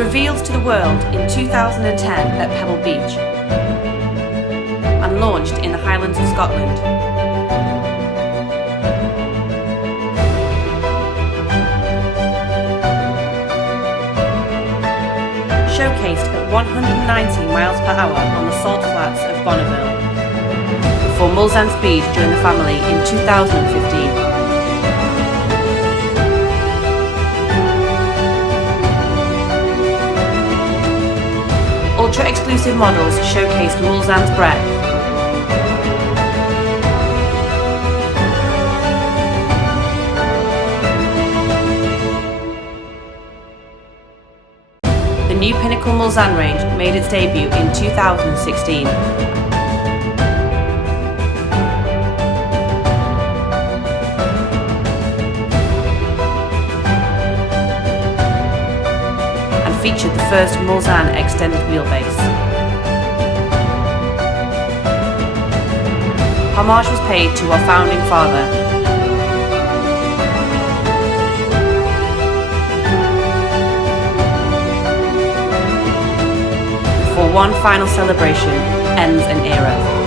revealed to the world in 2010 at Pebble Beach and launched in the Highlands of Scotland. Showcased at 190 miles per hour on the salt flats of Bonneville before Mulsanne Speed joined the family in 2015. Ultra-exclusive models showcased Mulsanne's breadth. The new Pinnacle Muslanne range made its debut in 2016. Featured the first Muslanne extended wheelbase. Homage was paid to our founding father. For one final celebration ends an era.